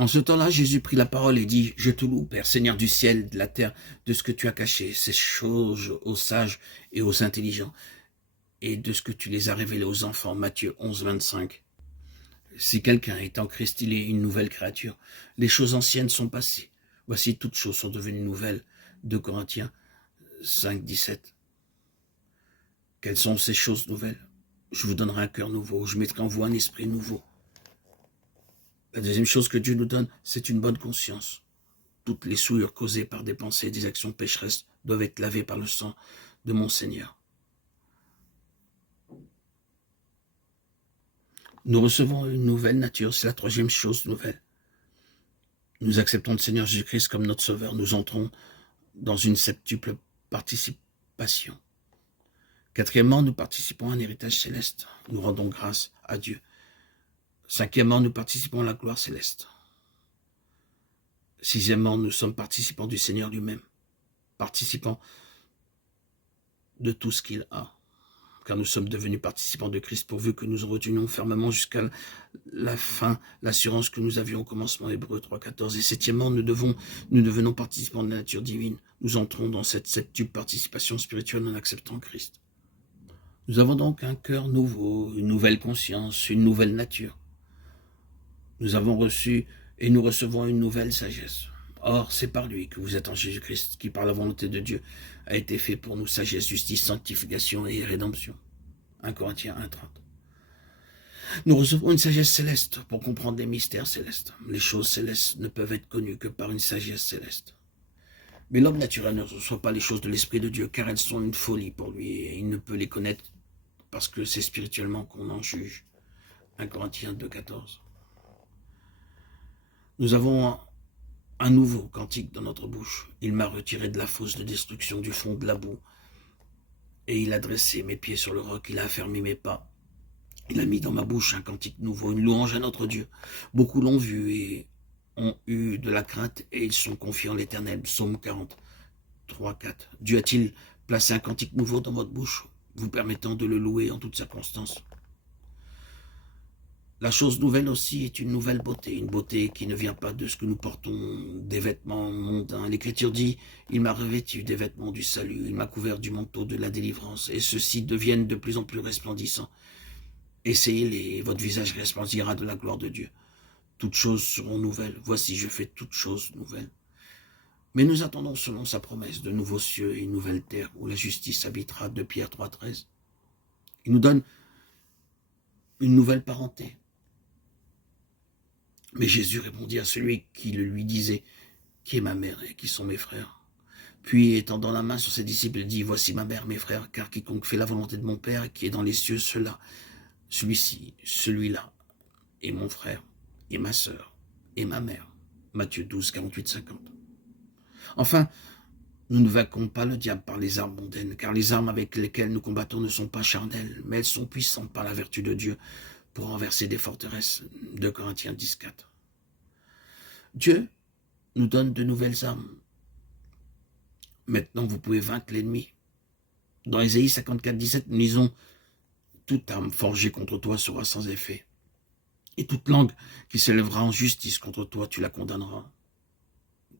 En ce temps-là, Jésus prit la parole et dit, « Je te loue, Père, Seigneur du ciel, de la terre, de ce que tu as caché, ces choses aux sages et aux intelligents, et de ce que tu les as révélées aux enfants. » Matthieu 11, 25. Si quelqu'un est en Christ, il est une nouvelle créature. Les choses anciennes sont passées. Voici, toutes choses sont devenues nouvelles. 2 Corinthiens 5, 17. Quelles sont ces choses nouvelles? Je vous donnerai un cœur nouveau. Je mettrai en vous un esprit nouveau. La deuxième chose que Dieu nous donne, c'est une bonne conscience. Toutes les souillures causées par des pensées et des actions pécheresses doivent être lavées par le sang de mon Seigneur. Nous recevons une nouvelle nature, c'est la troisième chose nouvelle. Nous acceptons le Seigneur Jésus-Christ comme notre Sauveur. Nous entrons dans une septuple participation. Quatrièmement, nous participons à un héritage céleste. Nous rendons grâce à Dieu. Cinquièmement, nous participons à la gloire céleste. Sixièmement, nous sommes participants du Seigneur lui-même, participants de tout ce qu'il a, car nous sommes devenus participants de Christ pourvu que nous retenions fermement jusqu'à la fin l'assurance que nous avions au commencement, Hébreux 3, 14. Et septièmement, nous devenons participants de la nature divine. Nous entrons dans cette septuple participation spirituelle en acceptant Christ. Nous avons donc un cœur nouveau, une nouvelle conscience, une nouvelle nature. Nous avons reçu et nous recevons une nouvelle sagesse. Or, c'est par lui que vous êtes en Jésus-Christ, qui par la volonté de Dieu a été fait pour nous sagesse, justice, sanctification et rédemption. 1 Corinthiens 1, 30. Nous recevons une sagesse céleste pour comprendre les mystères célestes. Les choses célestes ne peuvent être connues que par une sagesse céleste. Mais l'homme naturel ne reçoit pas les choses de l'Esprit de Dieu, car elles sont une folie pour lui, et il ne peut les connaître parce que c'est spirituellement qu'on en juge. 1 Corinthiens 2, 14. Nous avons un nouveau cantique dans notre bouche. Il m'a retiré de la fosse de destruction, du fond de la boue, et il a dressé mes pieds sur le roc, il a affermi mes pas. Il a mis dans ma bouche un cantique nouveau, une louange à notre Dieu. Beaucoup l'ont vu et ont eu de la crainte, et ils sont confiés en l'Éternel. Psaume 40, 3, 4. Dieu a-t-il placé un cantique nouveau dans votre bouche, vous permettant de le louer en toutes circonstances? La chose nouvelle aussi est une nouvelle beauté, une beauté qui ne vient pas de ce que nous portons, des vêtements mondains. L'Écriture dit, « Il m'a revêtu des vêtements du salut, il m'a couvert du manteau de la délivrance, et ceux-ci deviennent de plus en plus resplendissants. Essayez-les, et votre visage resplendira de la gloire de Dieu. Toutes choses seront nouvelles, voici je fais toutes choses nouvelles. » Mais nous attendons selon sa promesse de nouveaux cieux et une nouvelle terre où la justice habitera, 2 Pierre 3, 13. Il nous donne une nouvelle parenté. Mais Jésus répondit à celui qui le lui disait, « Qui est ma mère et qui sont mes frères ?» Puis, étendant la main sur ses disciples, il dit, « Voici ma mère, mes frères, car quiconque fait la volonté de mon Père qui est dans les cieux, celui-ci, celui-là, est mon frère, et ma sœur, et ma mère. » Matthieu 12, 48, 50. Enfin, nous ne vaincrons pas le diable par les armes mondaines, car les armes avec lesquelles nous combattons ne sont pas charnelles, mais elles sont puissantes par la vertu de Dieu pour renverser des forteresses. 2 Corinthiens 10, 4. Dieu nous donne de nouvelles armes. Maintenant, vous pouvez vaincre l'ennemi. Dans Ésaïe 54, 17, nous lisons « Toute arme forgée contre toi sera sans effet, et toute langue qui s'élèvera en justice contre toi, tu la condamneras. »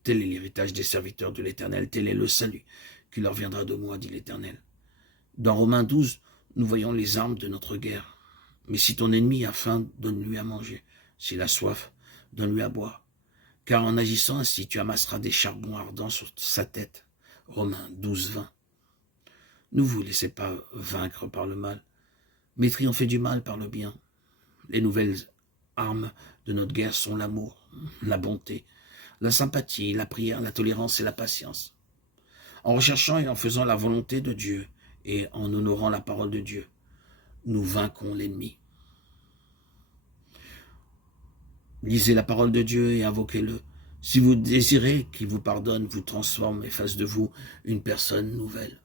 Tel est l'héritage des serviteurs de l'Éternel, tel est le salut qui leur viendra de moi, dit l'Éternel. Dans Romains 12, nous voyons les armes de notre guerre. Mais si ton ennemi a faim, donne-lui à manger. S'il a soif, donne-lui à boire. Car en agissant ainsi, tu amasseras des charbons ardents sur sa tête. Romains 12, 20. Ne vous laissez pas vaincre par le mal, mais triomphez du mal par le bien. Les nouvelles armes de notre guerre sont l'amour, la bonté, la sympathie, la prière, la tolérance et la patience. En recherchant et en faisant la volonté de Dieu et en honorant la parole de Dieu, nous vaincrons l'ennemi. Lisez la parole de Dieu et invoquez-le. Si vous désirez qu'il vous pardonne, vous transforme et fasse de vous une personne nouvelle.